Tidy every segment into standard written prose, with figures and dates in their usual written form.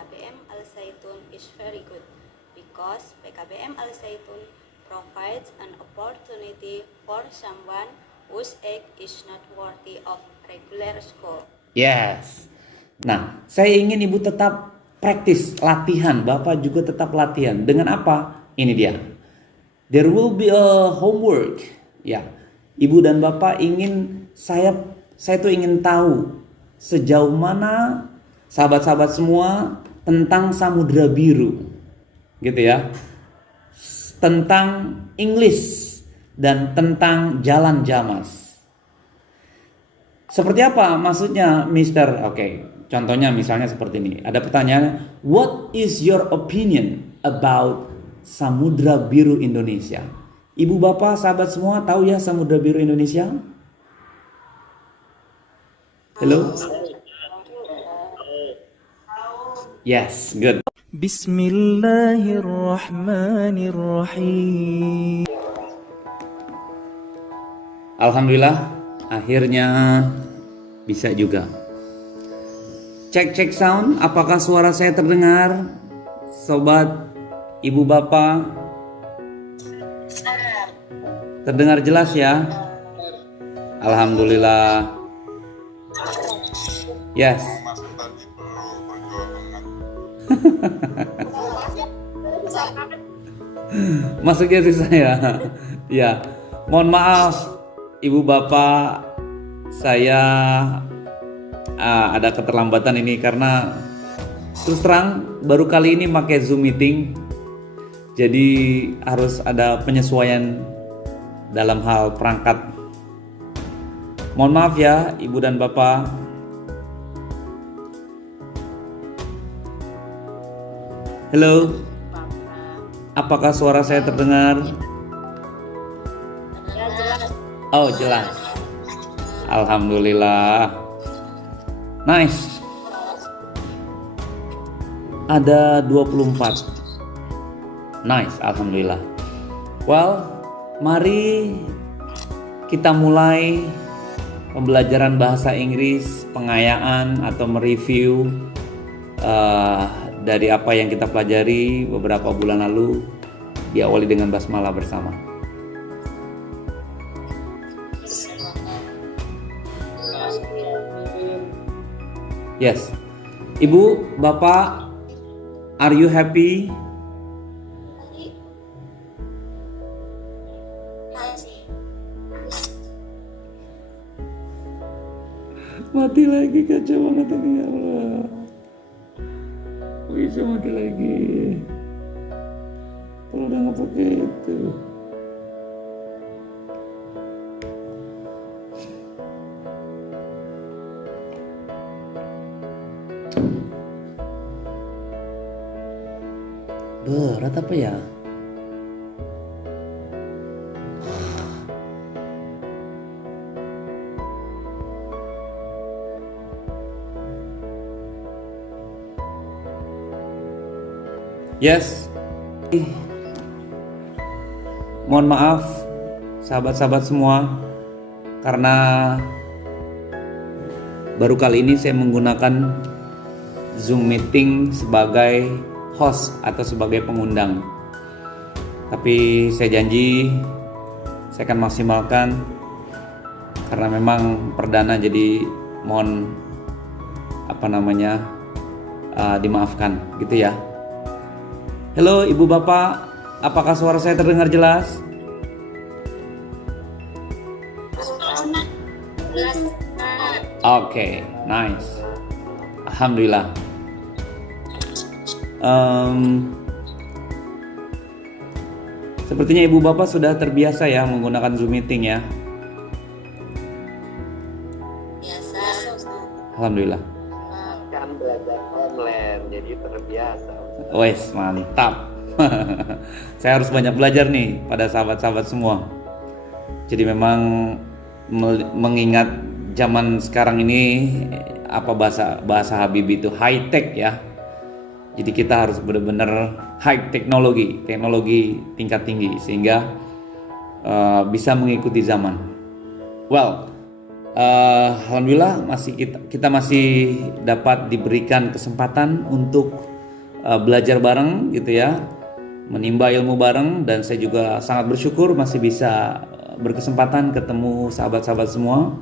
PKBM Al Zaitun is very good because PKBM Al Zaitun provides an opportunity for someone whose age is not worthy of regular school. Yes. Nah, saya ingin ibu tetap praktis, latihan. Bapak juga tetap latihan. Dengan apa? Ini dia. There will be a homework. Ya, ibu dan bapak ingin saya tuh ingin tahu sejauh mana sahabat-sahabat semua tentang Samudra Biru, gitu ya. Tentang English dan tentang Jalan Jamas. Seperti apa maksudnya, Mister? Oke, contohnya misalnya seperti ini. Ada pertanyaan, what is your opinion about Samudra Biru Indonesia? Ibu bapak sahabat semua tahu ya Samudra Biru Indonesia? Hello? Yes, good. Bismillahirrahmanirrahim. Alhamdulillah, akhirnya bisa juga. Cek sound, apakah suara saya terdengar? Sobat, ibu bapak, terdengar jelas ya? Alhamdulillah. Yes. Masuknya sih saya. Ya, mohon maaf ibu bapak, saya ada keterlambatan ini karena terus terang baru kali ini pakai Zoom meeting. Jadi harus ada penyesuaian dalam hal perangkat. Mohon maaf ya ibu dan bapak. Halo. Apakah suara saya terdengar? Oh, jelas. Alhamdulillah. Nice. Ada 24. Nice, alhamdulillah. Well, mari kita mulai pembelajaran bahasa Inggris, pengayaan atau mereview dari apa yang kita pelajari beberapa bulan lalu, diawali dengan basmalah bersama. Yes. Ibu, bapak, are you happy? Mati lagi kacau banget ini, ya Allah. Bisa mati lagi. Kalau udah nggak pakai itu. Berat apa ya? Yes. Mohon maaf sahabat-sahabat semua, karena baru kali ini saya menggunakan Zoom meeting sebagai host atau sebagai pengundang. Tapi saya janji saya akan maksimalkan, karena memang perdana, jadi mohon dimaafkan gitu ya. Halo ibu bapak, apakah suara saya terdengar jelas? Oke, nice. Alhamdulillah. Sepertinya ibu bapak sudah terbiasa ya menggunakan Zoom meeting ya. Biasa. Alhamdulillah. Kan belajar online jadi terbiasa. Wes, mantap. Saya harus banyak belajar nih pada sahabat-sahabat semua. Jadi memang mengingat zaman sekarang ini, apa bahasa Habibie itu high tech ya. Jadi kita harus benar-benar high teknologi tingkat tinggi sehingga bisa mengikuti zaman. Well, alhamdulillah kita masih dapat diberikan kesempatan untuk belajar bareng gitu ya, menimba ilmu bareng, dan saya juga sangat bersyukur masih bisa berkesempatan ketemu sahabat-sahabat semua.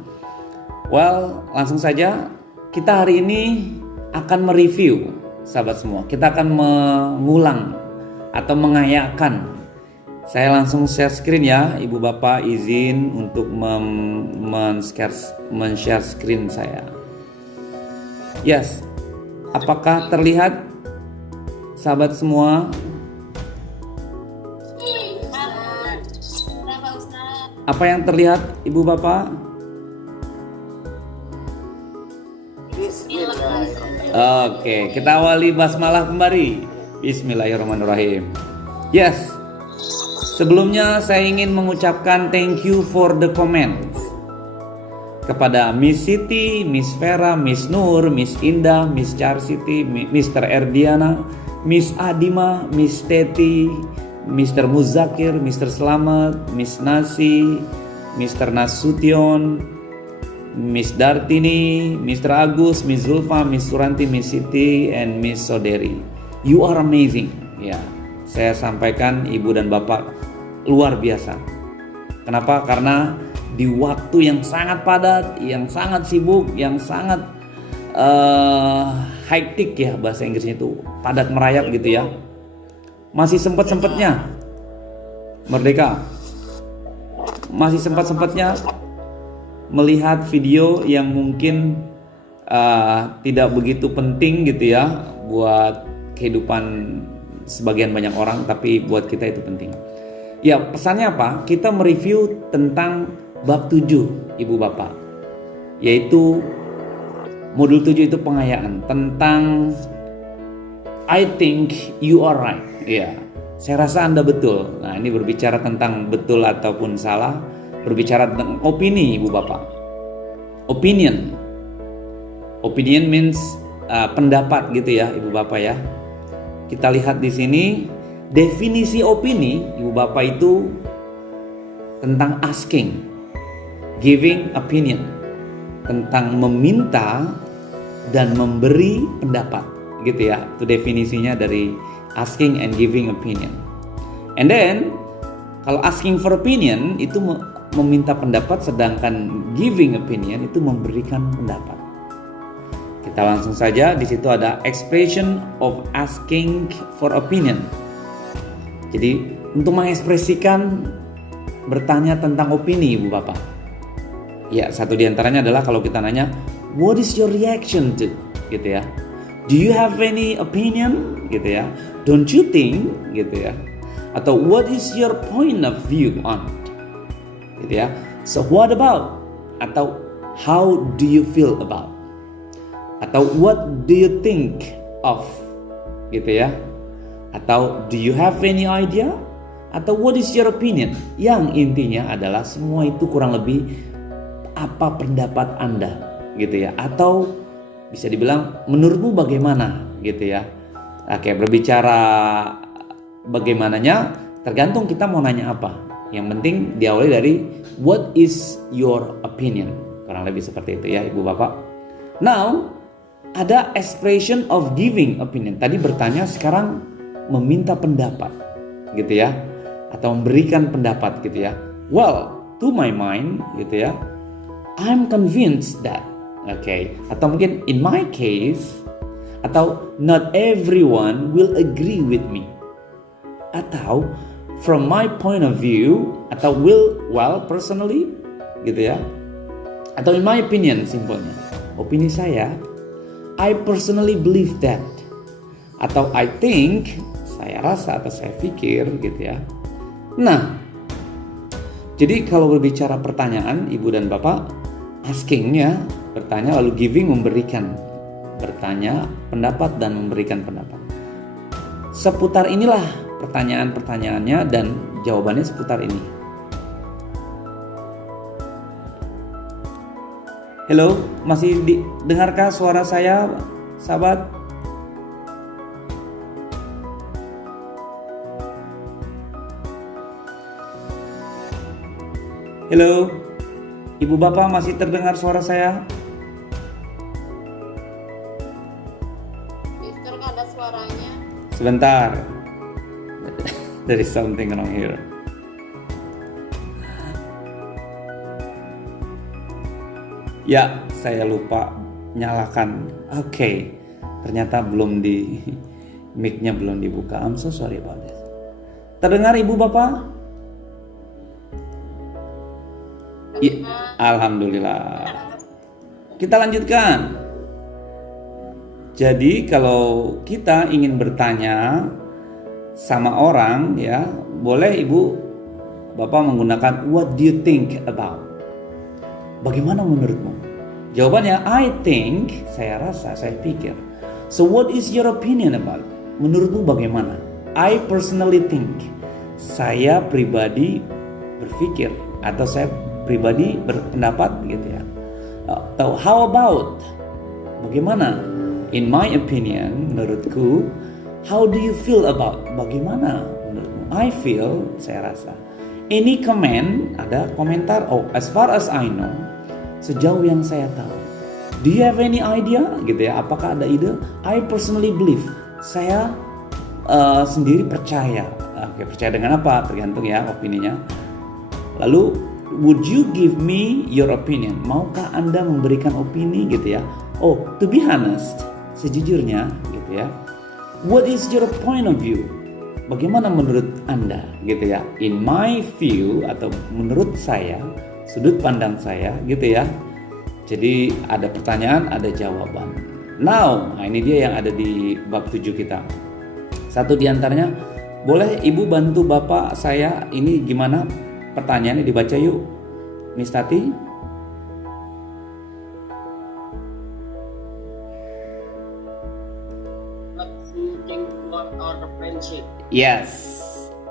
Well, langsung saja kita hari ini akan mereview sahabat semua. Kita akan mengulang atau mengayakkan. Saya langsung share screen ya, Ibu Bapak izin untuk men-share screen saya. Yes, apakah terlihat sahabat semua? Apa yang terlihat Ibu Bapak? Oke, kita awali basmalah kembali. Bismillahirrahmanirrahim. Yes. Sebelumnya saya ingin mengucapkan thank you for the comments kepada Miss Siti, Miss Vera, Miss Nur, Miss Indah, Miss Charsiti, Mr. Erdiana, Miss Adima, Miss Teti, Mr. Muzakir, Mr. Slamet, Miss Nasi, Mr. Nasution, Miss Dartini, Mr. Agus, Miss Zulfa, Miss Suranti, Miss Siti, and Miss Soderi. You are amazing. Ya, saya sampaikan Ibu dan Bapak luar biasa. Kenapa? Karena di waktu yang sangat padat, yang sangat sibuk, yang sangat hektik ya, bahasa Inggrisnya itu padat merayap gitu ya. Masih sempat-sempatnya Merdeka, masih sempat-sempatnya melihat video yang mungkin tidak begitu penting gitu ya buat kehidupan sebagian banyak orang, tapi buat kita itu penting. Ya, pesannya apa? Kita mereview tentang bab 7 Ibu Bapak, yaitu modul 7 itu pengayaan tentang I think you are right. Ya, saya rasa Anda betul. Nah, ini berbicara tentang betul ataupun salah, berbicara tentang opini Ibu Bapak. Opinion means pendapat gitu ya Ibu Bapak ya. Kita lihat di sini definisi opini Ibu Bapak itu tentang asking, giving opinion, tentang meminta dan memberi pendapat gitu ya. Itu definisinya dari asking and giving opinion. And then kalau asking for opinion itu meminta pendapat, sedangkan giving opinion itu memberikan pendapat. Kita langsung saja, di situ ada expression of asking for opinion. Jadi untuk mengekspresikan bertanya tentang opini Ibu Bapak. Ya, satu di antaranya adalah kalau kita nanya, what is your reaction to? Gitu ya. Do you have any opinion? Gitu ya. Don't you think? Gitu ya. Atau what is your point of view on? Gitu ya. So what about? Atau how do you feel about? Atau what do you think of? Gitu ya. Atau do you have any idea? Atau what is your opinion? Yang intinya adalah semua itu kurang lebih apa pendapat Anda gitu ya. Atau bisa dibilang menurutmu bagaimana gitu ya. Oke, berbicara bagaimananya tergantung kita mau nanya apa. Yang penting diawali dari what is your opinion. Kurang lebih seperti itu ya Ibu Bapak. Now ada expression of giving opinion. Tadi bertanya, sekarang meminta pendapat gitu ya, atau memberikan pendapat gitu ya. Well, to my mind gitu ya, I'm convinced that, okay, atau mungkin in my case, atau not everyone will agree with me, atau from my point of view, atau well personally gitu ya, atau in my opinion, simpelnya opini saya, I personally believe that, atau I think, saya rasa atau saya pikir gitu ya. Nah, jadi kalau berbicara pertanyaan Ibu dan Bapak, askingnya bertanya, lalu giving memberikan, bertanya pendapat dan memberikan pendapat. Seputar inilah pertanyaan-pertanyaannya dan jawabannya seputar ini. Halo, masih dengarkah suara saya, sahabat? Halo, Ibu Bapak masih terdengar suara saya? Dokter nggak ada suaranya. Sebentar. There is something wrong here. Ya, saya lupa nyalakan. Oke. Ternyata belum di mic-nya belum dibuka. I'm so sorry about this. Terdengar Ibu Bapak? Ya, alhamdulillah. Kita lanjutkan. Jadi kalau kita ingin bertanya sama orang ya, boleh Ibu Bapak menggunakan what do you think about? Bagaimana menurutmu? Jawabannya I think, saya rasa, saya pikir. So what is your opinion about? Menurutmu bagaimana? I personally think. Saya pribadi berpikir atau saya pribadi berpendapat begitu ya. Atau how about? Bagaimana? In my opinion, menurutku, how do you feel about? Bagaimana menurutmu? I feel, saya rasa. Any comment, ada komentar. Oh, as far as I know, sejauh yang saya tahu. Do you have any idea? Gitu ya. Apakah ada ide? I personally believe. Saya sendiri percaya. Oke, percaya dengan apa? Tergantung ya opininya. Lalu, would you give me your opinion? Maukah Anda memberikan opini gitu ya? Oh, to be honest, sejujurnya gitu ya. What is your point of view? Bagaimana menurut Anda gitu ya? In my view atau menurut saya, sudut pandang saya gitu ya. Jadi ada pertanyaan, ada jawaban. Now, ini dia yang ada di bab 7 kita. Satu di antaranya, boleh Ibu bantu Bapak saya ini gimana? Pertanyaannya dibaca yuk, Miss Tati. What do you think about our friendship? Yes.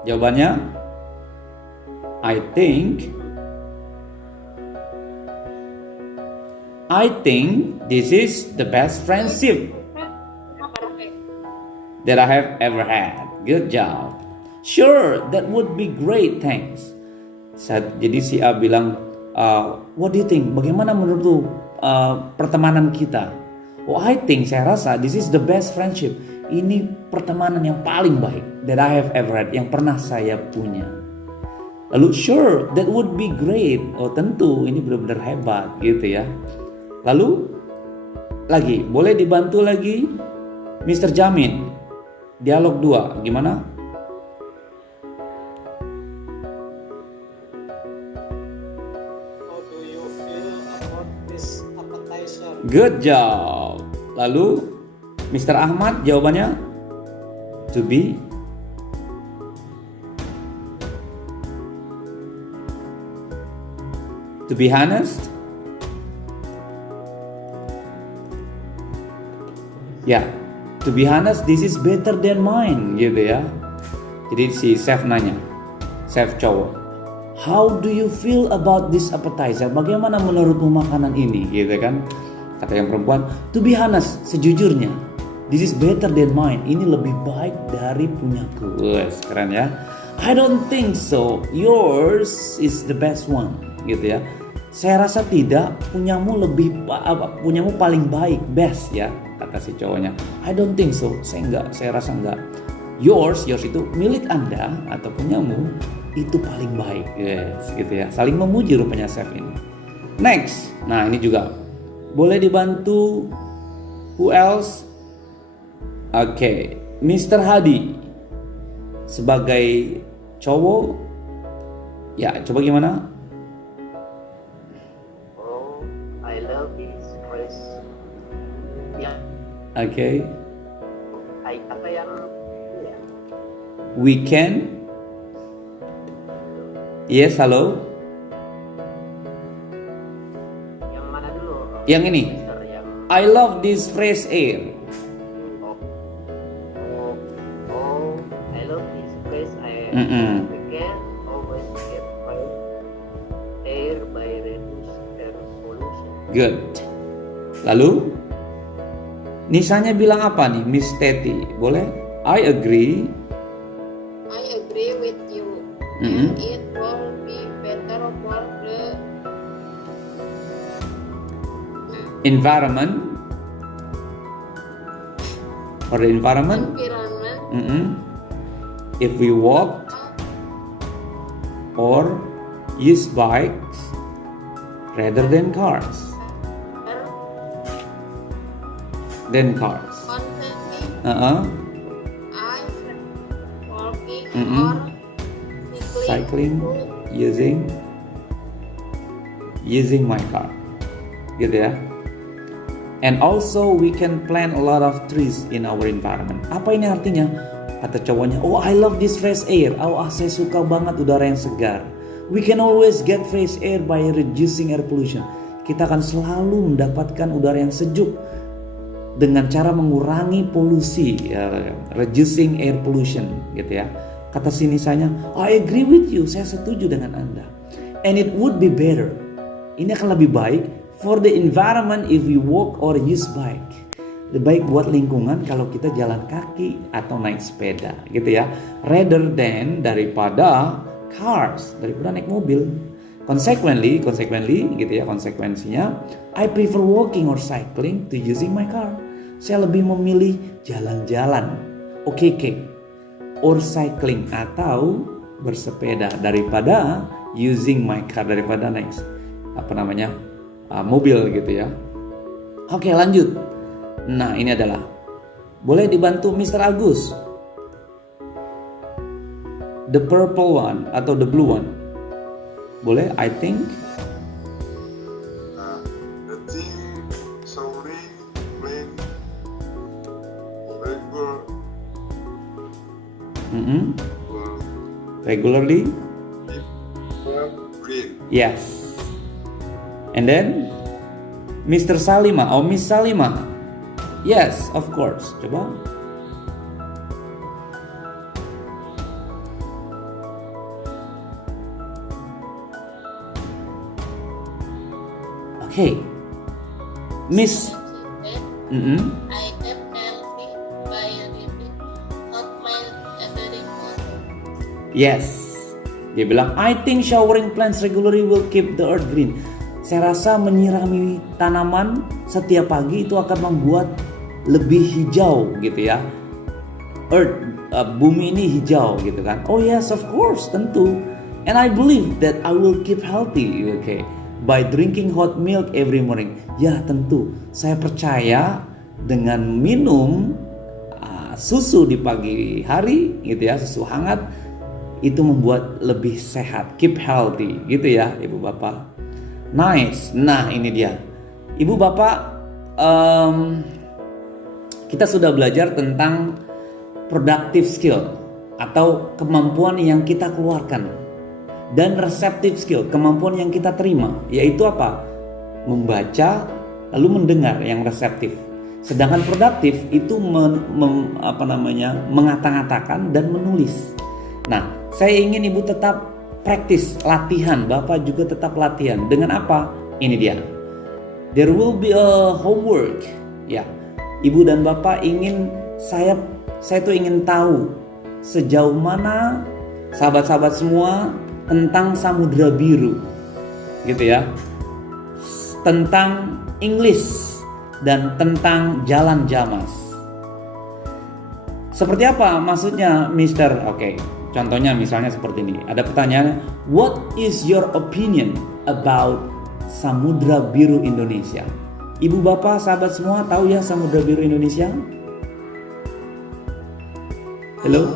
Jawabannya, I think this is the best friendship that I have ever had. Good job. Sure, that would be great. Thanks. Jadi si A bilang, what do you think? Bagaimana menurut lu pertemanan kita? Oh, I think, saya rasa this is the best friendship. Ini pertemanan yang paling baik that I have ever had, yang pernah saya punya. Lalu, sure, that would be great. Oh, tentu, ini benar-benar hebat gitu ya. Lalu, lagi, boleh dibantu lagi? Mr. Jamin, dialog 2, gimana? How do you feel about this appetizer? Good job. Lalu, Mr. Ahmad jawabannya? To be honest? Ya, to be honest, this is better than mine, gitu ya. Jadi si chef nanya, chef cowok, how do you feel about this appetizer? Bagaimana menurutmu makanan ini, gitu kan? Kata yang perempuan, to be honest, sejujurnya, this is better than mine. Ini lebih baik dari punyaku. Wes, keren ya. I don't think so. Yours is the best one, gitu ya. Saya rasa tidak, punyamu paling baik, best ya, kata si cowoknya. I don't think so. Saya rasa enggak. Yours itu milik Anda atau punyamu itu paling baik, yes, gitu ya. Saling memuji rupanya chef ini. Next, nah ini juga boleh dibantu. Who else? Oke, Mr. Hadi sebagai cowok, ya coba gimana? Oh, I love this phrase. Ya, Oke. apa yang ya? We can. Yes, halo. Yang mana dulu? Yang ini. Mister, yang I love this fresh air. I love this phrase. Mm-mm. We can always get fresh air by reduce air pollution. Good. Lalu Nisanya bilang apa nih, Miss Teti? Boleh? I agree. I agree with you. Mm-hmm. And it will be better for the Environment. For the environment, if we walk or use bikes rather than cars. constantly Uh-uh. I walking Mm-mm. or Cycling using my car, gitu ya. And also we can plant a lot of trees in our environment. Apa ini artinya? Kata cowoknya, oh I love this fresh air. Oh saya suka banget udara yang segar. We can always get fresh air by reducing air pollution. Kita akan selalu mendapatkan udara yang sejuk dengan cara mengurangi polusi, reducing air pollution, gitu ya. Kata sinisanya, I agree with you, saya setuju dengan Anda. And it would be better. Ini akan lebih baik for the environment if we walk or use bike. Lebih baik buat lingkungan kalau kita jalan kaki atau naik sepeda, gitu ya. Rather than daripada cars, daripada naik mobil. Consequently, gitu ya, konsekuensinya, I prefer walking or cycling to using my car. Saya lebih memilih jalan-jalan, or cycling atau bersepeda daripada using my car, daripada naik mobil, gitu ya. Oke, lanjut. Nah, ini adalah, boleh dibantu Mr. Agus, the purple one atau the blue one. Boleh, I think. The thing showering when regular Regularly. green. Yes. And then Mr. Salima, Miss Salima. Yes, of course. Coba. Okay. Miss. I am healthy by living hot milk every morning. Yes. Dia bilang, I think showering plants regularly will keep the earth green. Saya rasa menyirami tanaman setiap pagi itu akan membuat lebih hijau, gitu ya. Earth, bumi ini hijau, gitu kan. Oh yes, of course, tentu. And I believe that I will keep healthy, okay, by drinking hot milk every morning. Ya tentu, saya percaya dengan minum susu di pagi hari, gitu ya, susu hangat, itu membuat lebih sehat, keep healthy, gitu ya, ibu bapak. Nice. Nah, ini dia, ibu bapak. Kita sudah belajar tentang productive skill atau kemampuan yang kita keluarkan, dan receptive skill, kemampuan yang kita terima, yaitu apa? Membaca lalu mendengar, yang reseptif. Sedangkan produktif itu mengata-ngatakan dan menulis. Nah, saya ingin ibu tetap praktis, latihan, bapak juga tetap latihan. Dengan apa? Ini dia. There will be a homework. Ya, ibu dan bapak ingin saya tuh ingin tahu sejauh mana sahabat-sahabat semua tentang Samudra Biru, gitu ya, tentang English dan tentang Jalan Jamas. Seperti apa maksudnya, Mister? Oke, contohnya misalnya seperti ini. Ada pertanyaan, what is your opinion about Samudra Biru Indonesia? Ibu bapak sahabat semua tahu ya Samudra Biru Indonesia? Hello?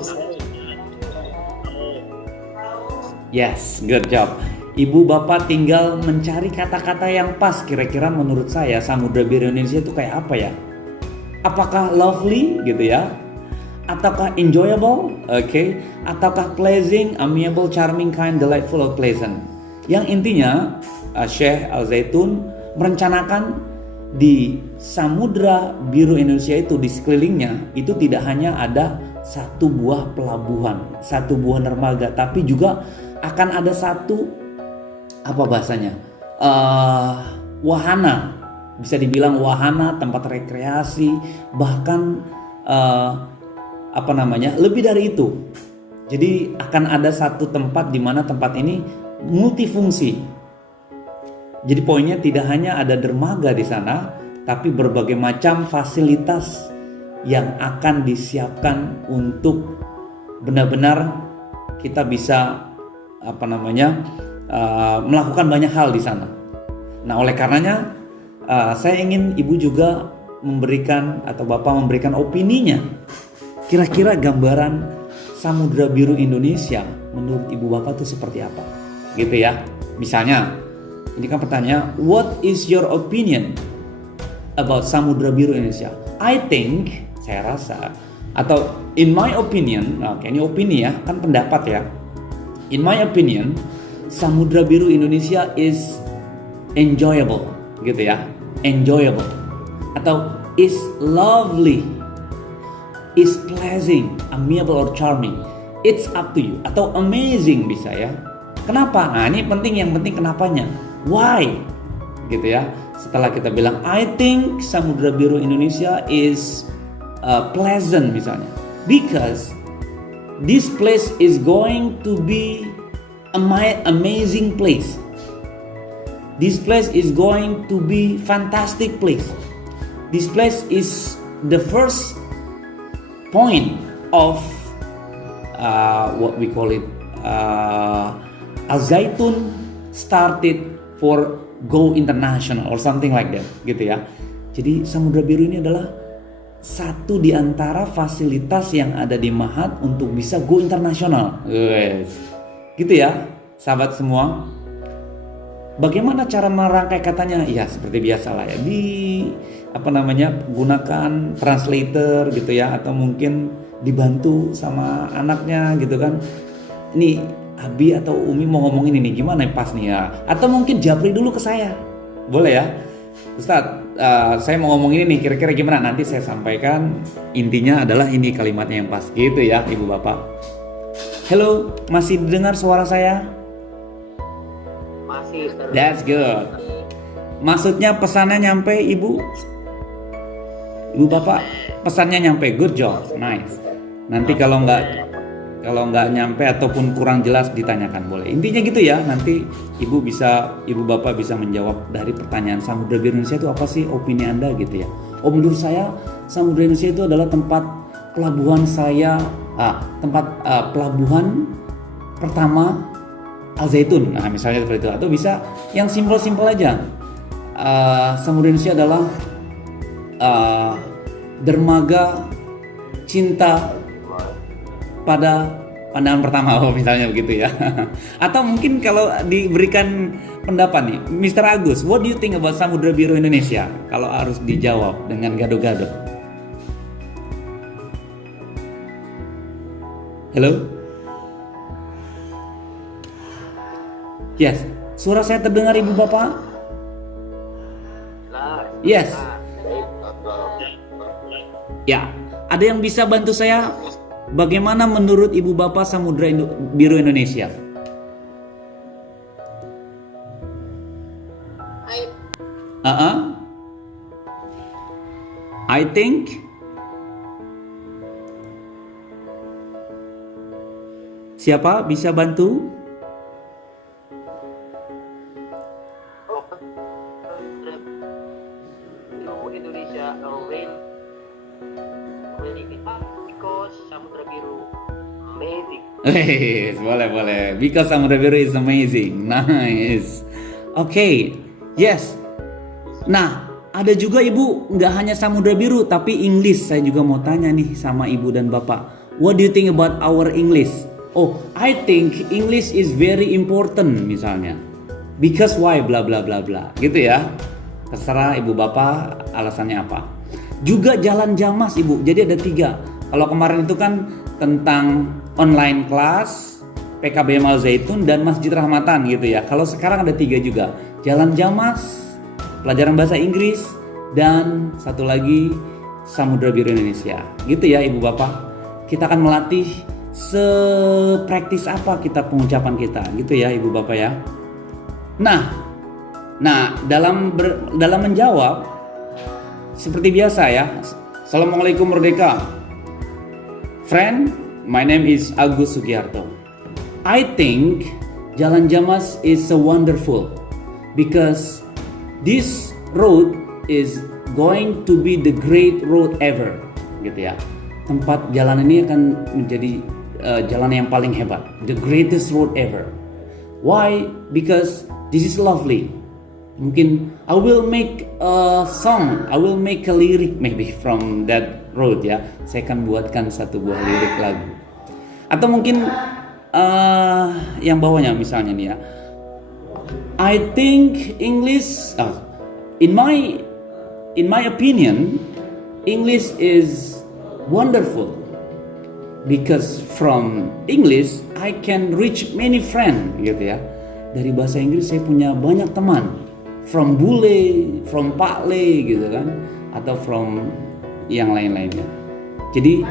Yes, good job. Ibu bapak tinggal mencari kata-kata yang pas. Kira-kira menurut saya Samudra Biru Indonesia itu kayak apa ya? Apakah lovely gitu ya? Ataukah enjoyable? Okay. Ataukah pleasing, amiable, charming, kind, delightful, or pleasant? Yang intinya Syekh Al-Zaitun merencanakan di Samudra Biru Indonesia itu, di sekelilingnya itu tidak hanya ada satu buah pelabuhan, satu buah dermaga, tapi juga akan ada satu, apa bahasanya, wahana, bisa dibilang wahana, tempat rekreasi, bahkan lebih dari itu. Jadi akan ada satu tempat di mana tempat ini multifungsi. Jadi poinnya tidak hanya ada dermaga di sana, tapi berbagai macam fasilitas yang akan disiapkan untuk benar-benar kita bisa melakukan banyak hal di sana. Nah, oleh karenanya saya ingin ibu juga memberikan atau bapak memberikan opininya. Kira-kira gambaran Samudra Biru Indonesia menurut ibu bapak itu seperti apa? Gitu ya. Misalnya, ini kan pertanyaan, what is your opinion about Samudra Biru Indonesia? I think, saya rasa, atau in my opinion, oke, ini opini ya, kan pendapat ya. In my opinion, Samudra Biru Indonesia is enjoyable, gitu ya, enjoyable, atau is lovely, is pleasing, amiable or charming. It's up to you, atau amazing bisa ya. Kenapa? Nah, ini penting, yang penting kenapanya. Why? Gitu ya. Setelah kita bilang I think Samudra Biru Indonesia is pleasant misalnya, because this place is going to be amazing place. This place is going to be fantastic place. This place is the first point of what we call it Al Zaitun started for go international or something like that, gitu ya. Jadi Samudra Biru ini adalah satu di antara fasilitas yang ada di Mahat untuk bisa go internasional. Gitu ya, sahabat semua. Bagaimana cara merangkai katanya? Ya seperti biasa lah ya, gunakan translator gitu ya, atau mungkin dibantu sama anaknya gitu kan. Ini Abi atau Umi mau ngomongin ini gimana pas nih ya? Atau mungkin japri dulu ke saya, boleh ya? Ustaz, saya mau ngomongin ini kira-kira gimana? Nanti saya sampaikan, intinya adalah ini kalimatnya yang pas gitu ya, Ibu Bapak. Halo, masih dengar suara saya? Masih. That's good. Maksudnya pesannya nyampe Ibu? Ibu Bapak, pesannya nyampe. Good job, nice. Nanti kalau nggak nyampe ataupun kurang jelas ditanyakan boleh. Intinya gitu ya. Nanti Ibu Bapak bisa menjawab dari pertanyaan Samudra Biru Indonesia itu apa sih, opini Anda gitu ya. Menurut saya Samudra Indonesia itu adalah tempat pelabuhan pelabuhan pertama Al Zaitun. Nah, misalnya seperti itu. Atau bisa yang simpel-simpel aja. Samudra Indonesia adalah dermaga cinta pada pandangan pertama, misalnya begitu ya. Atau mungkin kalau diberikan pendapat nih, Mr. Agus, what do you think about Samudra Biru Indonesia? Kalau harus dijawab dengan gado-gado. Hello? Yes, suara saya terdengar Ibu Bapak? Yes. Ya, ada yang bisa bantu saya? Bagaimana menurut Ibu Bapak Samudra Biru Indonesia? I think siapa bisa bantu? Indonesia because Samudra Biru amazing. Boleh. Because Samudra Biru is amazing. Nice. Okay. Yes. Nah, ada juga Ibu, nggak hanya Samudra Biru tapi English. Saya juga mau tanya nih sama Ibu dan Bapak. What do you think about our English? Oh, I think English is very important misalnya. Because why? Bla bla bla bla. Gitu ya. Terserah Ibu Bapak alasannya apa. Juga jalan jamas Ibu. Jadi ada 3. Kalau kemarin itu kan tentang online class, PKBM Al Zaitun dan Masjid Rahmatan gitu ya. Kalau sekarang ada 3 juga. Jalan jamas, pelajaran bahasa Inggris, dan satu lagi Samudra Biru Indonesia. Gitu ya Ibu Bapak. Kita akan melatih sepraktis apa kita pengucapan kita. Gitu ya Ibu Bapak ya. Nah, dalam menjawab seperti biasa ya. Assalamualaikum Merdeka. Friend, my name is Agus Sugiharto. I think Jalan Jamas is so wonderful because this road is going to be the great road ever. gitu ya. Tempat jalan ini akan menjadi jalan yang paling hebat, the greatest road ever. Why? Because this is lovely. Mungkin I will make a song, I will make a lyric maybe from that road ya. Saya akan buatkan satu buah lirik lagu. Atau mungkin yang bawahnya misalnya nih ya. I think English, in my opinion, English is wonderful because from English I can reach many friends gitu ya. Dari bahasa Inggris saya punya banyak teman. From bule, from pakle gitu kan, atau from yang lain-lainnya. Jadi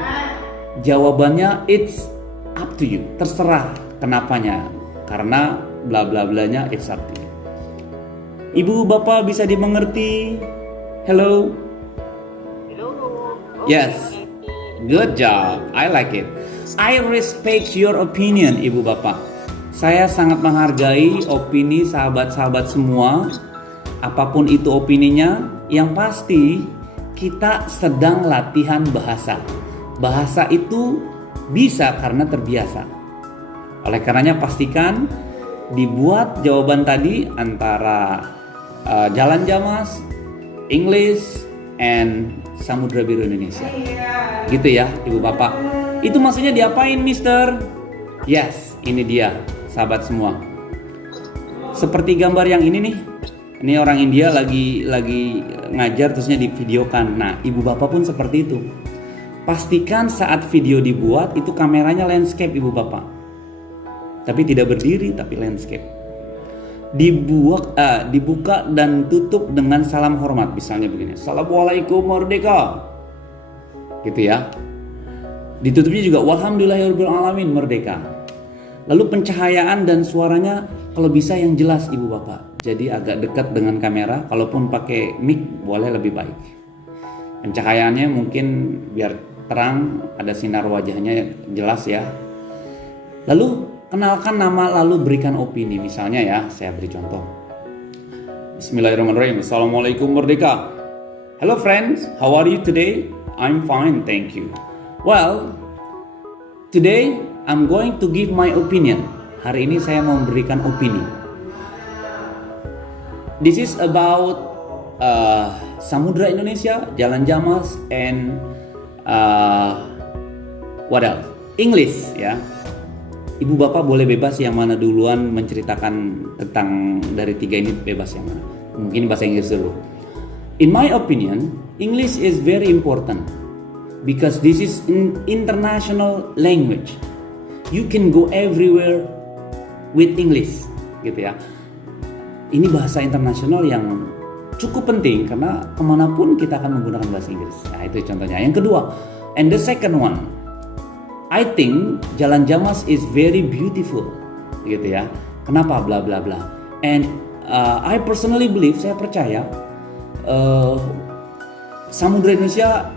jawabannya it's up to you, terserah kenapanya, karena bla bla blanya it's up to you. Ibu bapak bisa dimengerti? Hello? Yes. Good job. I like it. I respect your opinion, ibu bapak. Saya sangat menghargai opini sahabat-sahabat semua. Apapun itu opininya, yang pasti kita sedang latihan bahasa. Bahasa itu bisa karena terbiasa. Oleh karenanya pastikan dibuat jawaban tadi antara Jalan Jamas, English, and Samudra Biru Indonesia. Gitu ya, ibu bapak. Itu maksudnya diapain, Mister? Yes, ini dia, sahabat semua. Seperti gambar yang ini nih. Ini orang India lagi ngajar terusnya divideokan. Nah, ibu bapak pun seperti itu. Pastikan saat video dibuat itu kameranya landscape ibu bapak. Tapi tidak berdiri, tapi landscape. Dibuka dan tutup dengan salam hormat, misalnya begini. Assalamualaikum merdeka. Gitu ya. Ditutupnya juga walhamdulillahirabbil alamin merdeka. Lalu pencahayaan dan suaranya kalau bisa yang jelas ibu bapak. Jadi agak dekat dengan kamera, kalaupun pakai mic boleh lebih baik. Pencahayaannya mungkin biar terang, ada sinar wajahnya jelas ya. Lalu kenalkan nama, lalu berikan opini. Misalnya ya, saya beri contoh. Bismillahirrahmanirrahim. Assalamualaikum merdeka. Hello friends, how are you today? I'm fine, thank you. Well, today I'm going to give my opinion. Hari ini saya mau memberikan opini. This is about Samudra Indonesia, Jalan Jamas, and what else? English ya. Ibu bapak boleh bebas yang mana duluan menceritakan tentang dari tiga ini, bebas yang mana. Mungkin bahasa Inggris dulu. In my opinion, English is very important because this is an international language. You can go everywhere with English, gitu ya. Ini bahasa internasional yang cukup penting karena kemanapun kita akan menggunakan bahasa Inggris. Nah itu contohnya. Yang kedua, and the second one, I think Jalan Jamas is very beautiful, gitu ya. Kenapa? Bla bla bla. And I personally believe, saya percaya, Samudra Indonesia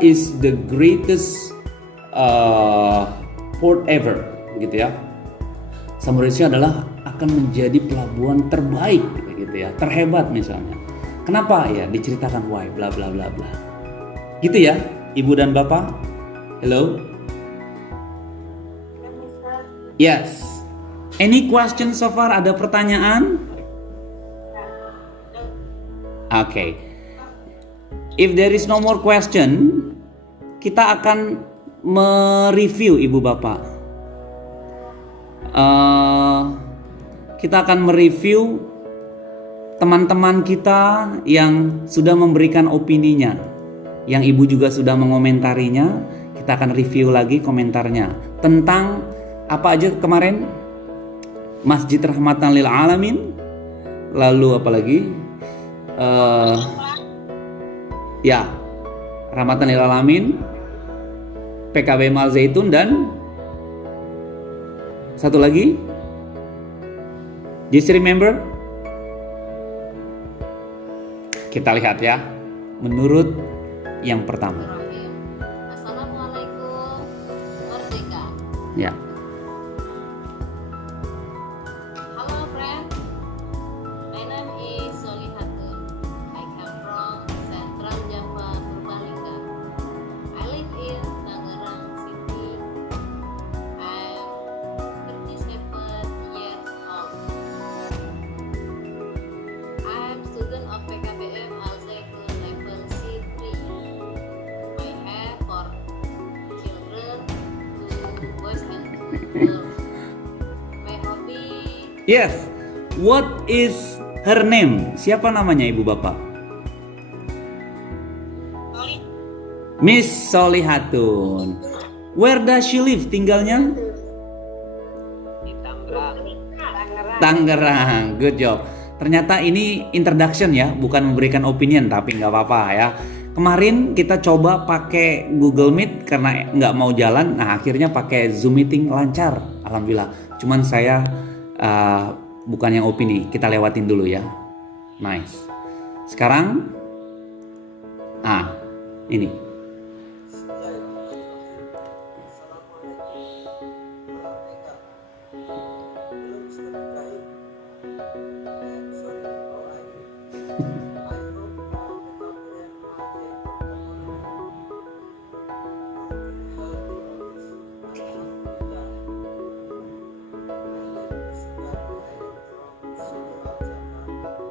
is the greatest port ever, gitu ya. Samudra Indonesia adalah akan menjadi pelabuhan terbaik, gitu ya, terhebat misalnya. Kenapa? Ya diceritakan why, bla bla bla bla. Gitu ya, ibu dan bapak. Hello. Yes. Any question so far? Ada pertanyaan? Okay. If there is no more question, kita akan mereview ibu bapak. Kita akan mereview teman-teman kita yang sudah memberikan opininya, yang ibu juga sudah mengomentarinya. Kita akan review lagi komentarnya tentang apa aja kemarin. Masjid Rahmatan Lil Alamin. Lalu apa lagi? Ya, Rahmatan Lil Alamin, PKBM Al Zaitun, dan satu lagi. Just remember? Kita lihat ya. Menurut yang pertama. Assalamualaikum merdeka. Ya. Hello friend, my name is Solihatun. I come from Central Java, Purbalingga. My hobby. Yes. What is her name? Siapa namanya ibu bapak? Miss Solihatun. Where does she live? Tinggalnya? Di Tangerang. Tangerang. Good job. Ternyata ini introduction ya, bukan memberikan opinion, tapi nggak apa-apa ya. Kemarin kita coba pakai Google Meet karena nggak mau jalan, nah akhirnya pakai Zoom meeting lancar, alhamdulillah. Cuman saya bukan yang opini, kita lewatin dulu ya. Nice. Sekarang, ini.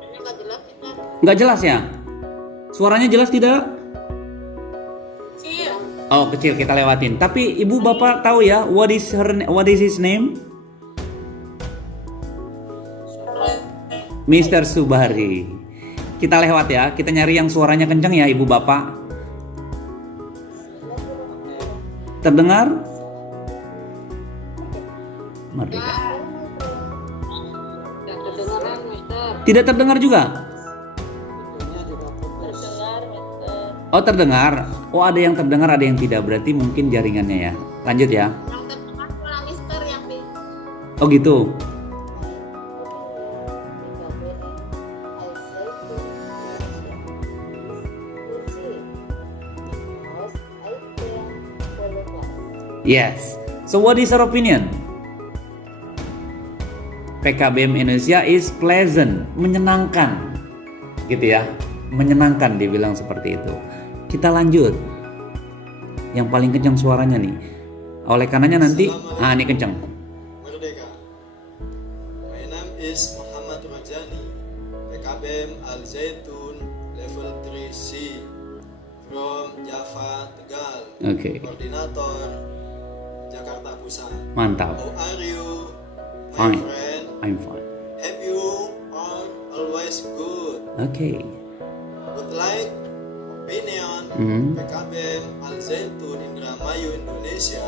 Ini nggak jelas kita. Nggak jelas ya? Suaranya jelas tidak? Kecil. Oh kecil, kita lewatin. Tapi ibu bapak tahu ya, what is his name? Mr. Subari. Kita lewat ya, kita nyari yang suaranya kencang ya ibu bapak. Terdengar? Merdeka. Nggak kedengeran, Mister. Tidak terdengar juga? Terdengar, Mister. Oh terdengar. Oh ada yang terdengar, ada yang tidak. Berarti mungkin jaringannya ya. Lanjut ya. Yang terdengar cuma Mister yang di. Oh gitu. Yes. So what is your opinion? PKBM Indonesia is pleasant, menyenangkan. Gitu ya. Menyenangkan dibilang seperti itu. Kita lanjut. Yang paling kencang suaranya nih. Oleh karenanya nanti ini kencang. Merdeka. My name is Muhammad Rajani, PKBM Al Zaitun level 3C from Java, Tegal. Oke. Koordinator Jakarta Pusat. Mantap. How are you, my Fine. friend? I'm fine. Have you are always good? Oke. Would like opinion PKBM Al Zaitun Indramayu Indonesia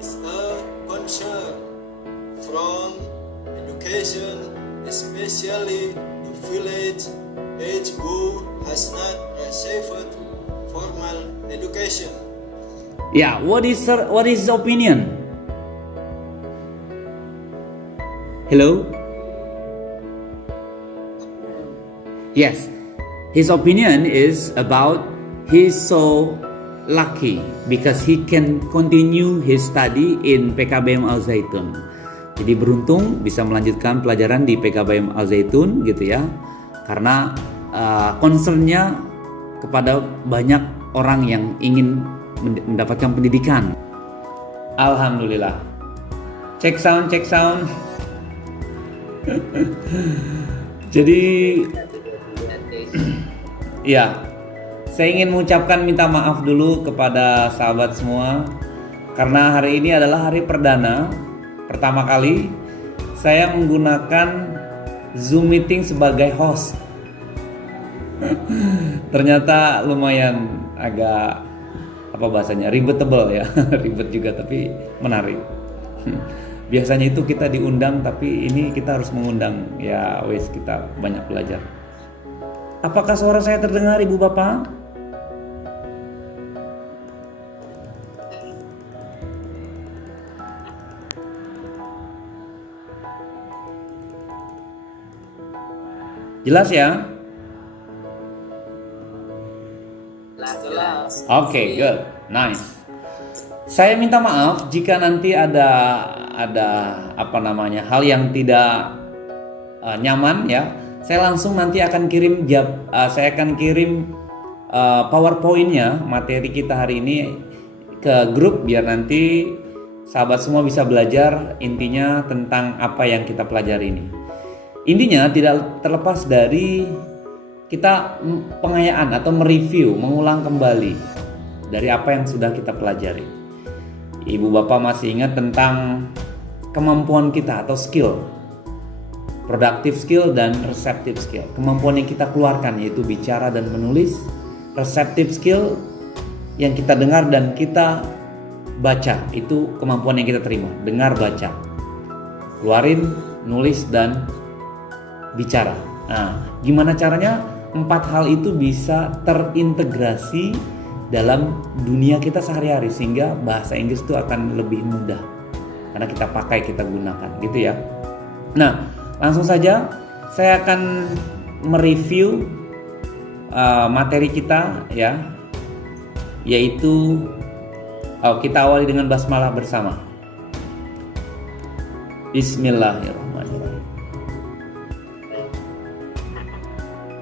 is a concern from education, especially the village age who has not received formal education. Yeah, what is his opinion? Hello? Yes. His opinion is about he's so lucky because he can continue his study in PKBM Al Zaitun. Jadi beruntung bisa melanjutkan pelajaran di PKBM Al Zaitun gitu ya. Karena concernnya kepada banyak orang yang ingin mendapatkan pendidikan. Alhamdulillah. Cek sound. Jadi ya, saya ingin mengucapkan minta maaf dulu kepada sahabat semua karena hari ini adalah hari perdana pertama kali saya menggunakan Zoom meeting sebagai host. Ternyata lumayan agak apa bahasanya ribetable ya. Ribet juga tapi menarik. Biasanya itu kita diundang tapi ini kita harus mengundang ya wes kita banyak belajar. Apakah suara saya terdengar ibu bapak? Jelas ya? Jelas. Oke, good, nice. Saya minta maaf jika nanti ada apa namanya hal yang tidak nyaman ya. Saya langsung nanti akan kirim saya akan kirim PowerPoint-nya materi kita hari ini ke grup biar nanti sahabat semua bisa belajar intinya tentang apa yang kita pelajari ini. Intinya tidak terlepas dari kita pengayaan atau mereview, mengulang kembali dari apa yang sudah kita pelajari. Ibu bapak masih ingat tentang kemampuan kita atau skill, productive skill dan receptive skill. Kemampuan yang kita keluarkan yaitu bicara dan menulis. Receptive skill yang kita dengar dan kita baca, itu kemampuan yang kita terima. Dengar, baca, keluarin, nulis, dan bicara. Nah, gimana caranya 4 hal itu bisa terintegrasi dalam dunia kita sehari-hari, sehingga bahasa Inggris itu akan lebih mudah karena kita pakai, kita gunakan, gitu ya. Nah, langsung saja saya akan mereview materi kita ya, yaitu kita awali dengan basmalah bersama. Bismillahirrahmanirrahim.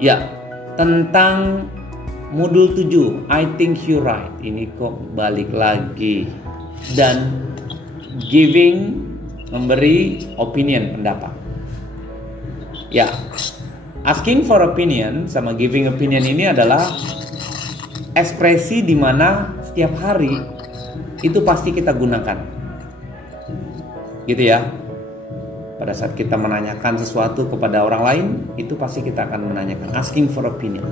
Ya, tentang modul 7, I think you right. Ini kok balik lagi. Dan giving, memberi opinion, pendapat. Ya, asking for opinion sama giving opinion ini adalah ekspresi di mana setiap hari itu pasti kita gunakan. Gitu ya. Pada saat kita menanyakan sesuatu kepada orang lain, itu pasti kita akan menanyakan asking for opinion.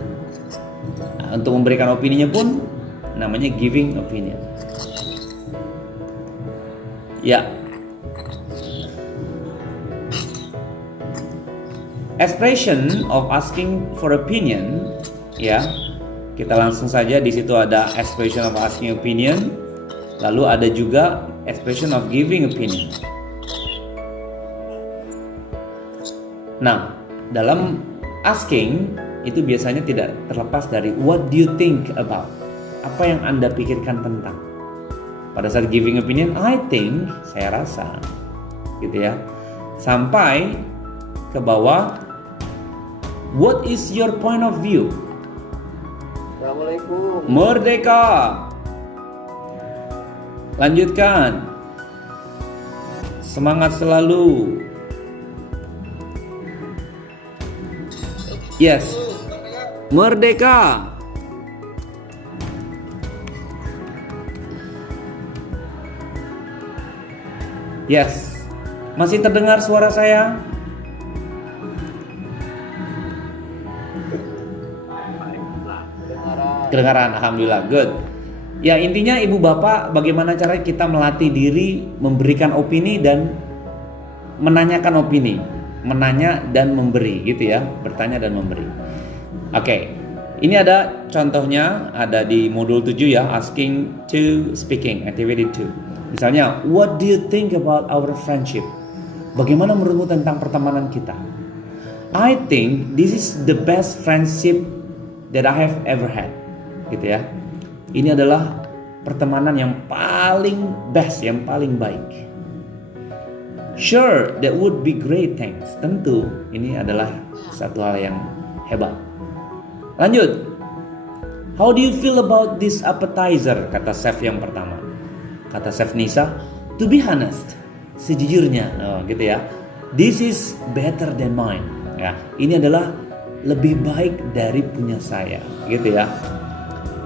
Nah, untuk memberikan opininya pun namanya giving opinion. Ya. Expression of asking for opinion, ya. Kita langsung saja, di situ ada expression of asking opinion, lalu ada juga expression of giving opinion. Nah, dalam asking itu biasanya tidak terlepas dari what do you think about? Apa yang Anda pikirkan tentang? Pada saat giving opinion, I think, saya rasa, gitu ya. Sampai ke bawah, what is your point of view? Assalamualaikum. Merdeka. Lanjutkan. Semangat selalu. Yes. Merdeka. Yes. Masih terdengar suara saya? Kedengaran, alhamdulillah, good. Ya, intinya ibu bapak, bagaimana cara kita melatih diri memberikan opini dan menanyakan opini, menanya dan memberi, gitu ya, bertanya dan memberi. Oke, ini ada contohnya, ada di modul 7 ya, asking to speaking, activity 2. Misalnya, what do you think about our friendship? Bagaimana menurutmu tentang pertemanan kita? I think this is the best friendship that I have ever had. Gitu ya. Ini adalah pertemanan yang paling best, yang paling baik. Sure, that would be great, thanks. Tentu, ini adalah satu hal yang hebat. Lanjut. How do you feel about this appetizer? Kata chef yang pertama. Kata chef Nisa, to be honest, sejujurnya, gitu ya. This is better than mine. Ya, ini adalah lebih baik dari punya saya, gitu ya.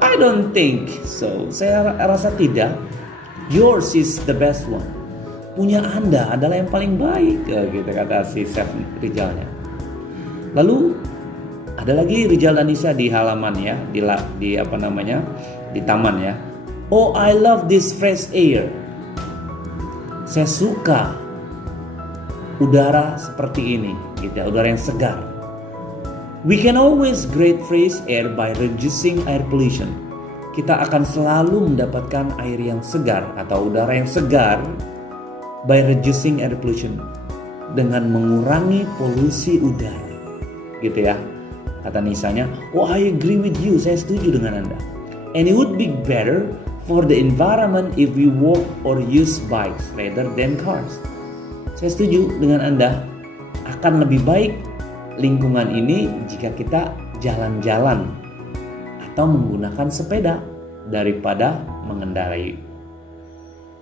I don't think so. Saya rasa tidak. Yours is the best one. Punya Anda adalah yang paling baik, gitu kata si chef Rijalnya. Lalu ada lagi Rijal dan Nisa di halaman ya, di apa namanya, di taman ya. Oh, I love this fresh air. Saya suka udara seperti ini, gitu ya, udara yang segar. We can always create fresh air by reducing air pollution. Kita akan selalu mendapatkan air yang segar atau udara yang segar by reducing air pollution, dengan mengurangi polusi udara. Gitu ya. Kata Nisanya, oh I agree with you, saya setuju dengan Anda. And it would be better for the environment if we walk or use bikes rather than cars. Saya setuju dengan Anda, akan lebih baik lingkungan ini jika kita jalan-jalan atau menggunakan sepeda daripada mengendarai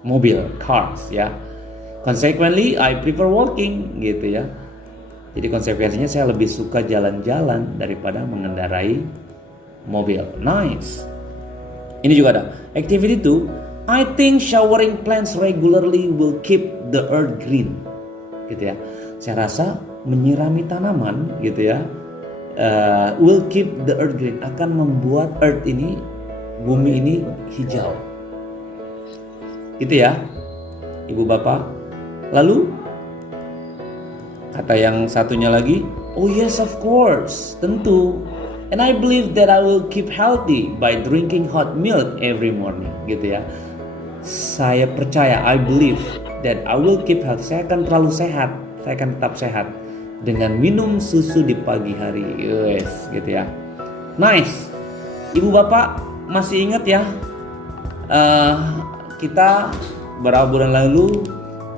mobil, cars ya. Consequently, I prefer walking, gitu ya. Jadi konsekuensinya saya lebih suka jalan-jalan daripada mengendarai mobil. Nice. Ini juga ada activity 2, I think showering plants regularly will keep the earth green. Gitu ya. Saya rasa menyirami tanaman gitu ya, will keep the earth green, akan membuat earth ini, bumi ini hijau. Gitu ya, Ibu Bapak. Lalu kata yang satunya lagi, oh yes of course, tentu. And I believe that I will keep healthy by drinking hot milk every morning. Gitu ya. Saya percaya, I believe that I will keep healthy. Saya akan terlalu sehat, saya akan tetap sehat dengan minum susu di pagi hari. Yes, gitu ya. Nice. Ibu Bapak masih ingat ya? Kita beberapa bulan lalu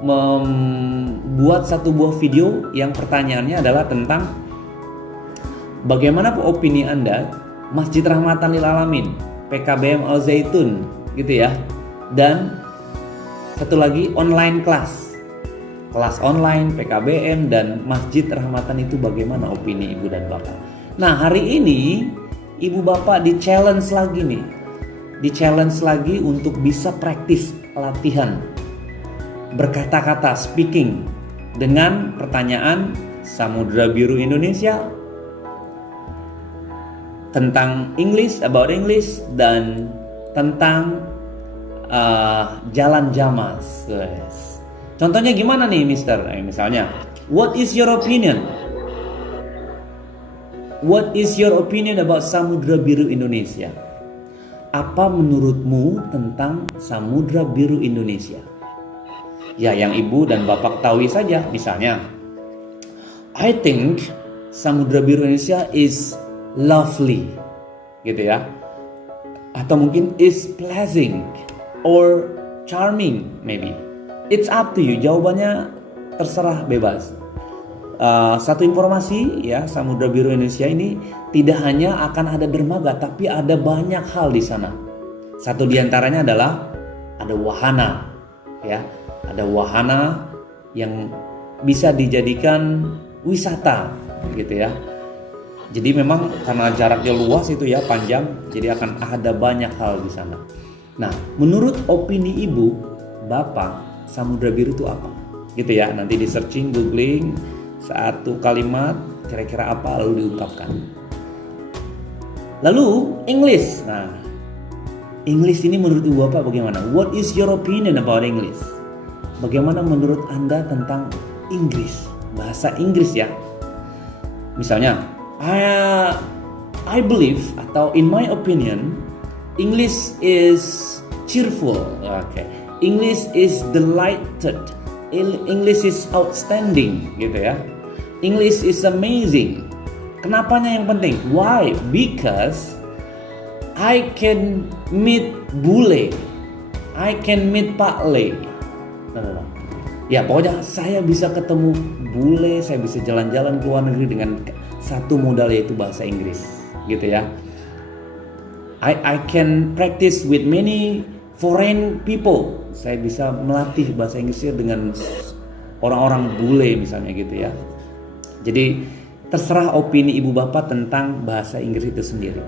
membuat satu buah video yang pertanyaannya adalah tentang bagaimana opini Anda Masjid Rahmatan Lil Alamin, PKBM Al Zaitun, gitu ya. Dan satu lagi online kelas online PKBM dan Masjid Rahmatan itu bagaimana opini Ibu dan Bapak. Nah, hari ini Ibu Bapak di challenge lagi nih. Di challenge lagi untuk bisa praktis latihan berkata-kata speaking dengan pertanyaan Samudra Biru Indonesia, tentang English, about English, dan tentang Jalan Jamas. Yes. Contohnya gimana nih, Mister? Misalnya, what is your opinion? What is your opinion about Samudra Biru Indonesia? Apa menurutmu tentang Samudra Biru Indonesia? Ya, yang Ibu dan Bapak ketahui saja. Misalnya, I think Samudra Biru Indonesia is lovely, gitu ya. Atau mungkin is pleasing or charming, maybe. It's up to you. Jawabannya terserah, bebas. Satu informasi ya, Samudra Biru Indonesia ini tidak hanya akan ada dermaga, tapi ada banyak hal di sana. Satu diantaranya adalah ada wahana, ya, ada wahana yang bisa dijadikan wisata, gitu ya. Jadi memang karena jaraknya luas itu ya, panjang, jadi akan ada banyak hal di sana. Nah, menurut opini Ibu, Bapak, Samudra Biru itu apa? Gitu ya, nanti di searching, googling, satu kalimat, kira-kira apa lalu diungkapkan. Lalu, English. Nah, English ini menurut Ibu Bapak bagaimana? What is your opinion about English? Bagaimana menurut Anda tentang Inggris? Bahasa Inggris ya. Misalnya, I believe atau in my opinion, English is cheerful. Okay. English is delighted. English is outstanding, gitu ya. English is amazing. Kenapanya yang penting? Why? Because I can meet bule. I can meet Pak Le. No. Ya, pokoknya saya bisa ketemu bule, saya bisa jalan-jalan ke luar negeri dengan satu modal, yaitu bahasa Inggris, gitu ya. I can practice with many foreign people. Saya bisa melatih bahasa Inggrisnya dengan orang-orang bule misalnya, gitu ya. Jadi terserah opini Ibu Bapak tentang bahasa Inggris itu sendiri.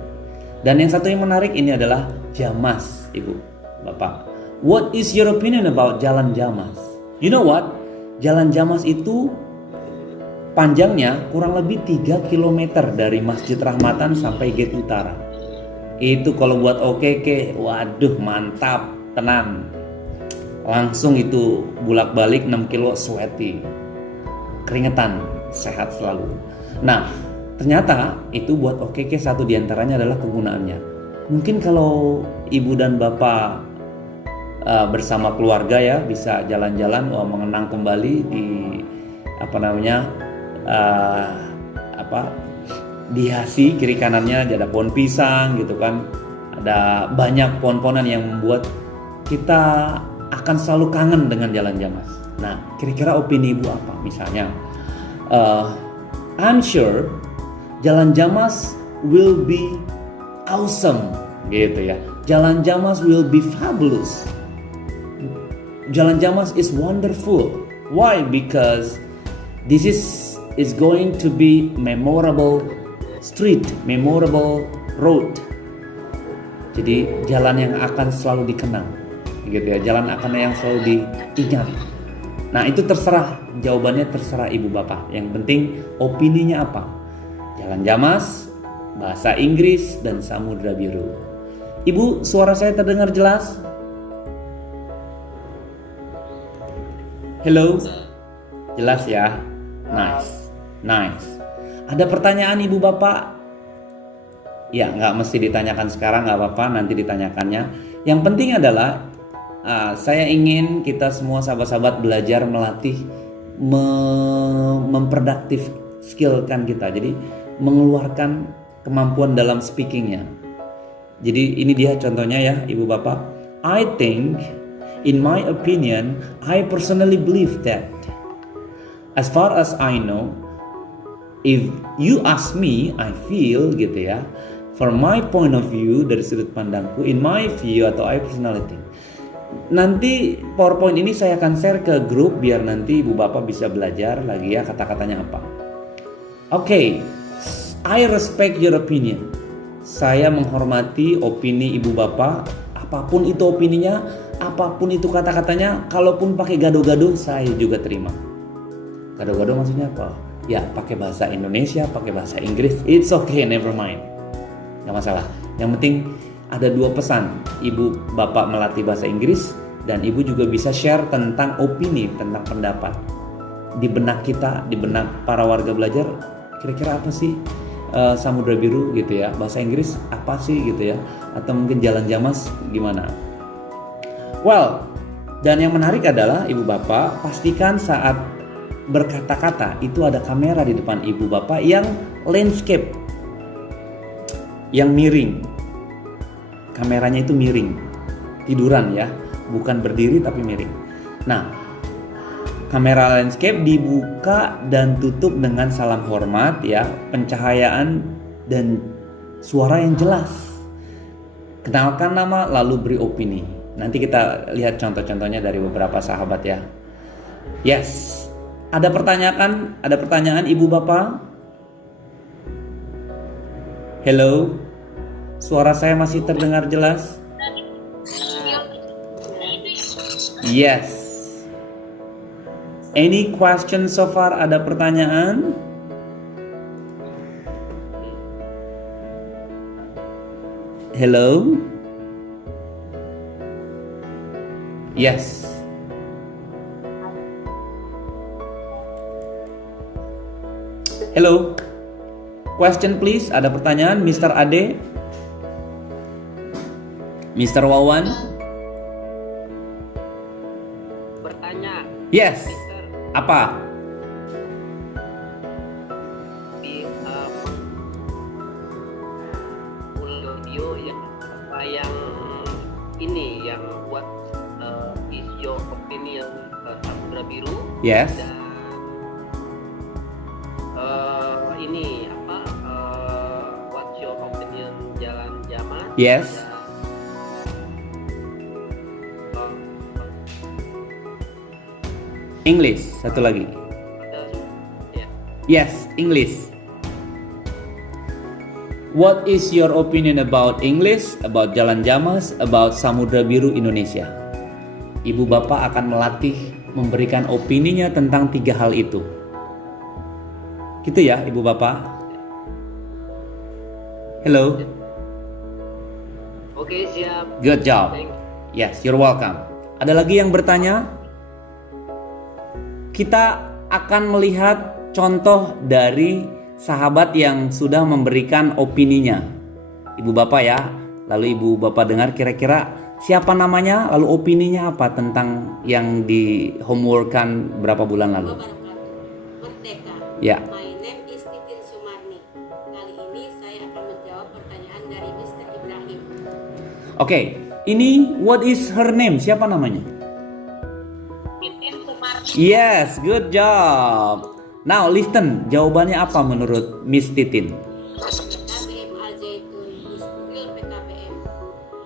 Dan yang satu yang menarik ini adalah Jamas, Ibu Bapak. What is your opinion about Jalan Jamas? You know what? Jalan Jamas itu panjangnya kurang lebih 3 km dari Masjid Rahmatan sampai gate utara. Itu kalau buat OKK, waduh mantap, tenang. Langsung itu bolak-balik 6 kilo sweaty. Keringetan, sehat selalu. Nah, ternyata itu buat OKK satu diantaranya adalah kegunaannya. Mungkin kalau Ibu dan Bapak bersama keluarga ya bisa jalan-jalan mengenang kembali di dihiasi kiri kanannya ada pohon pisang gitu kan, ada banyak pohon-pohonan yang membuat kita akan selalu kangen dengan Jalan Jamas. Nah, kira-kira opini Ibu apa? Misalnya, I'm sure Jalan Jamas will be awesome, gitu ya. Jalan Jamas will be fabulous. Jalan Jamas is wonderful. Why? Because this is going to be memorable street, memorable road. Jadi jalan yang akan selalu dikenang. gitu ya. Jalan akan yang selalu diingat. Nah, itu terserah, jawabannya terserah ibu bapak. Yang penting opininya apa? Jalan Jamas, bahasa Inggris, dan Samudra Biru. Ibu, suara saya terdengar jelas? Hello? Jelas ya? Nice. Ada pertanyaan ibu bapak? Ya, nggak mesti ditanyakan sekarang, nggak apa-apa, nanti ditanyakannya. Yang penting adalah saya ingin kita semua sahabat-sahabat belajar melatih memproduktif skill kan kita. Jadi mengeluarkan kemampuan dalam speakingnya. Jadi ini dia contohnya ya ibu bapak. I think, in my opinion, I personally believe that. As far as I know, if you ask me, I feel gitu ya. From my point of view, dari sudut pandangku, in my view atau I personality. Nanti PowerPoint ini saya akan share ke grup biar nanti ibu bapak bisa belajar lagi ya kata-katanya apa. Oke, I respect your opinion. Saya menghormati opini ibu bapak, apapun itu opininya, apapun itu kata-katanya, kalaupun pakai gado-gado saya juga terima. Gado-gado maksudnya apa? Ya pakai bahasa Indonesia, pakai bahasa Inggris, it's okay, never mind. Gak masalah. Yang penting ada dua pesan, ibu bapak melatih bahasa Inggris dan ibu juga bisa share tentang opini, tentang pendapat. Di benak kita, di benak para warga belajar, kira-kira apa sih Samudra Biru gitu ya, bahasa Inggris apa sih gitu ya, atau mungkin Jalan Jamas gimana. Well, dan yang menarik adalah ibu bapak pastikan saat berkata-kata itu ada kamera di depan ibu bapak yang landscape, yang miring. Kameranya itu miring, tiduran ya, bukan berdiri tapi miring. Nah, kamera landscape dibuka dan tutup dengan salam hormat ya, pencahayaan dan suara yang jelas. Kenalkan nama lalu beri opini. Nanti kita lihat contoh-contohnya dari beberapa sahabat ya. Yes. Ada pertanyaan ibu bapak? Hello? Suara saya masih terdengar jelas? Yes. Any question so far? Ada pertanyaan? Hello? Yes. Hello? Question please. Ada pertanyaan Mr. Ade? Mr. Wawan? Bertanya. Yes. Mister, Apa? di audio yang apa yang ini yang buat is your opinion Samudra Biru. Yes. Dan ini apa what's your opinion Jalan Jamas. Yes. Dan, English. Satu lagi. ya. Yes, English. What is your opinion about English, about Jalan Jamas, about Samudra Biru Indonesia? Ibu bapak akan melatih memberikan opininya tentang 3 hal itu. Gitu ya, ibu bapak. Hello. Oke, siap. Good job. Thank you. Yes, you're welcome. Ada lagi yang bertanya? Kita akan melihat contoh dari sahabat yang sudah memberikan opininya. Ibu bapak ya. Lalu ibu bapak dengar kira-kira siapa namanya, lalu opininya apa tentang yang di homeworkan berapa bulan lalu. Merdeka. Ya. My name is Titin Sumarni. Kali ini saya akan menjawab pertanyaan dari Mr. Ibrahim. Oke, ini what is her name? Siapa namanya? Titin Sumarni. Yes, good job. Now listen, jawabannya apa menurut Miss Titin? PKBM Al Zaitun is real PKBM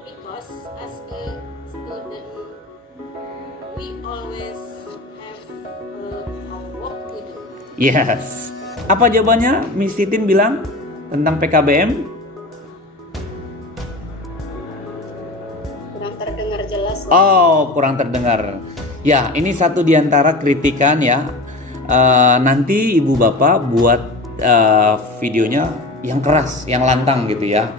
because as a student we always have homework to do. Yes. Apa jawabannya? Miss Titin bilang tentang PKBM? Kurang terdengar jelas. Oh, kurang terdengar. Ya, ini satu di antara kritikan ya. Nanti ibu bapak buat videonya yang keras, yang lantang gitu ya.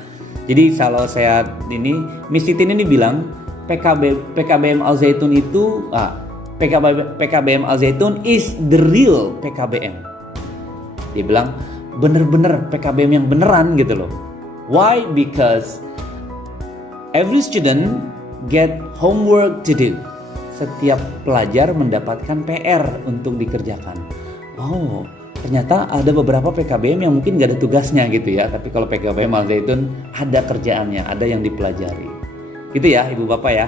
Jadi kalau saya ini, Miss Titin ini bilang PKBM Al Zaitun itu PKBM Al Zaitun is the real PKBM. Dia bilang bener-bener PKBM yang beneran gitu loh. Why? Because every student get homework to do. Setiap pelajar mendapatkan PR untuk dikerjakan. Oh, ternyata ada beberapa PKBM yang mungkin gak ada tugasnya gitu ya. Tapi kalau PKBM Al Zaitun ada kerjaannya, ada yang dipelajari. Gitu ya ibu bapak ya.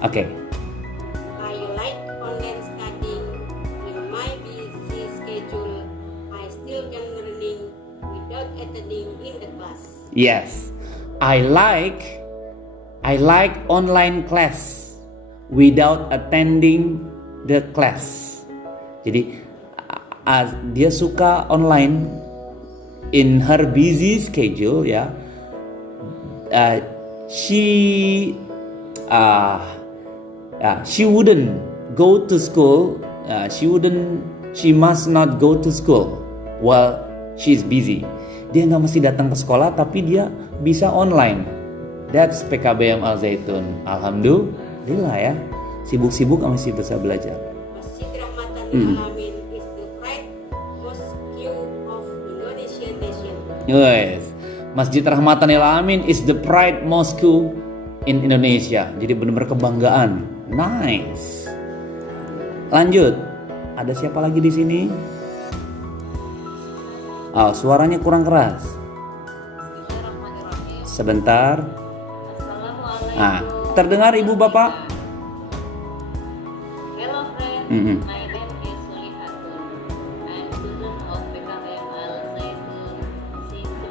Oke. I like online studying. In my busy schedule, I still can learning without attending in the class. Yes. I like online class without attending the class. Jadi dia suka online in her busy schedule ya. She wouldn't go to school. She must not go to school while she's busy. Dia nggak mesti datang ke sekolah, tapi dia bisa online. That's PKBM Al Zaitun. Alhamdulillah ya. Sibuk-sibuk masih bisa belajar. Masjid Rahmatan lil Alamin is the pride mosque of Indonesian nation. Yes. Masjid Rahmatan lil Alamin is the pride mosque in Indonesia. Jadi benar-benar kebanggaan. Nice. Lanjut. Ada siapa lagi di sini? Oh, suaranya kurang keras. Sebentar. Ah, terdengar ibu bapak? Hello friends, Mm-hmm. my name is Sulihatun. I'm student of PKBM Al Zaitun C3.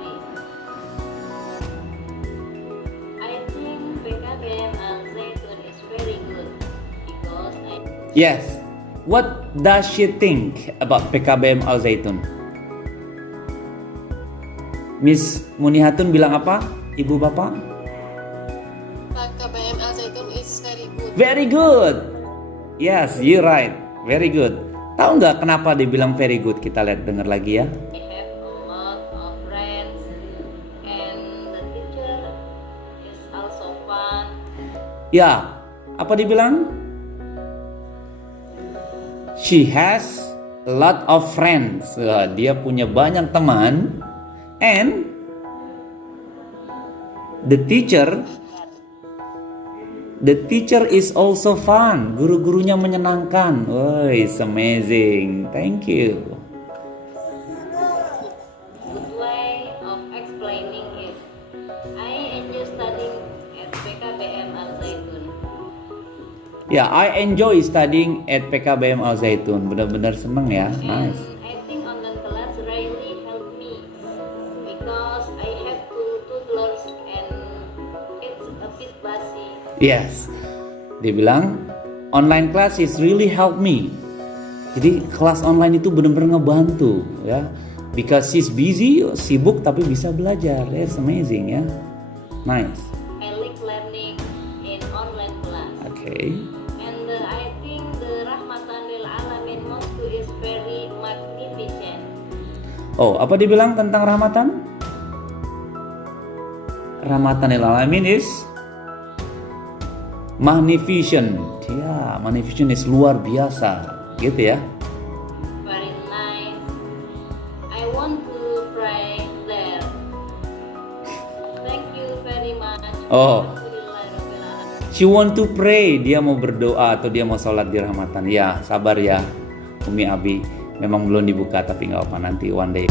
I think PKBM Al Zaitun is very good because Yes. What does she think about PKBM Al Zaitun? Miss Munihatun bilang apa? Ibu bapak? PKBM Al Zaitun is very good. Very good. Yes, you're right. Very good. Tahu nggak kenapa dibilang very good? Kita lihat dengar lagi ya. I have a lot of friends and the teacher is also fun. Ya, apa dibilang? She has a lot of friends. Wah, dia punya banyak teman. And the teacher is also fun. Guru-gurunya menyenangkan. Oh, it's amazing. Thank you. Good way of explaining it. I enjoy studying at PKBM Al Zaitun. Ya, I enjoy studying at PKBM Al Zaitun. Benar-benar seneng ya. Nice. I think online class really helped me because I have two toddlers and it's a bit basi. Yes. Dia bilang online class is really help me. Jadi kelas online itu benar-benar ngebantu ya. Because she's busy, sibuk tapi bisa belajar. That's amazing ya. Nice. I like learning in online class. Okay. And I think the Rahmatan lil Alamin mosque is very magnificent. Oh, apa dibilang tentang rahmatan? Rahmatan lil Alamin is magnificent. Ya, magnificent is luar biasa. Gitu ya. Very nice. I want to pray there. Thank you very much. Oh. Alhamdulillahirabbil alamin. She want to pray, dia mau berdoa atau dia mau sholat di rahmatan. Ya, sabar ya, Umi Abi. Memang belum dibuka tapi nggak apa, nanti one day.